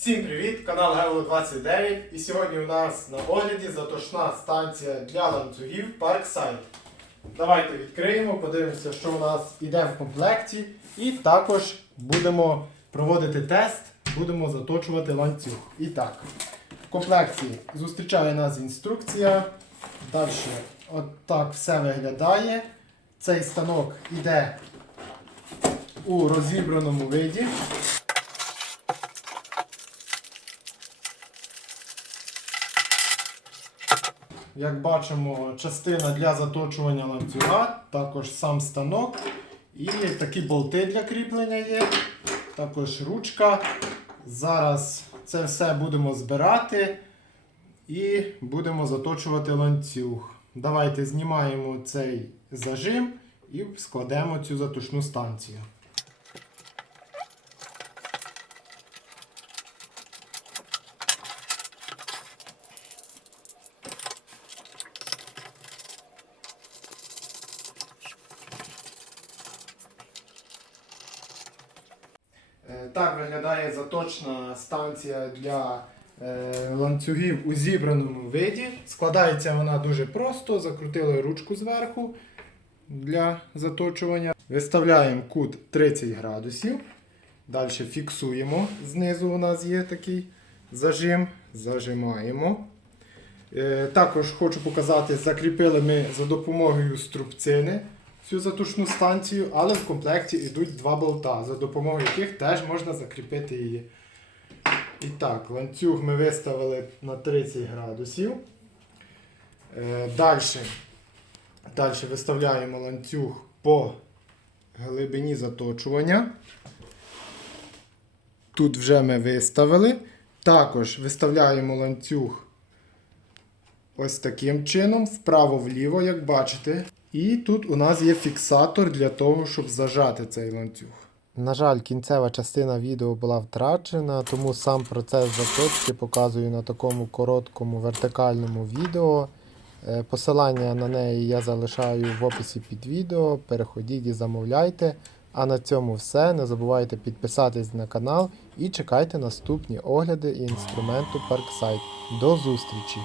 Всім привіт! Канал Геоло 29 і сьогодні у нас на огляді затошна станція для ланцюгів Parkside. Давайте відкриємо, подивимося, що у нас іде в комплекті. І також будемо проводити тест, будемо заточувати ланцюг. І так, в комплекті зустрічає нас інструкція. Далі от так все виглядає. Цей станок іде у розібраному виді. Як бачимо, частина для заточування ланцюга, також сам станок і такі болти для кріплення є, також ручка. Зараз це все будемо збирати і будемо заточувати ланцюг. Давайте знімаємо цей зажим і складемо цю заточну станцію. Так виглядає заточна станція для е, ланцюгів у зібраному виді. Складається вона дуже просто. Закрутили ручку зверху для заточування. Виставляємо кут 30 градусів. Далі фіксуємо. Знизу у нас є такий зажим. Зажимаємо. Е, Також хочу показати, закріпили ми за допомогою струбцини цю затушну станцію, але в комплекті йдуть два болта, за допомогою яких теж можна закріпити її. І так, ланцюг ми виставили на 30 градусів. Далі, далі виставляємо ланцюг по глибині заточування. Тут вже ми виставили. Також виставляємо ланцюг ось таким чином, вправо-вліво, як бачите. І тут у нас є фіксатор для того, щоб зажати цей ланцюг. На жаль, кінцева частина відео була втрачена, тому сам процес заточки показую на такому короткому вертикальному відео. Е, Посилання на неї я залишаю в описі під відео. Переходіть і замовляйте. А на цьому все. Не забувайте підписатись на канал і чекайте наступні огляди інструменту Parkside. До зустрічі!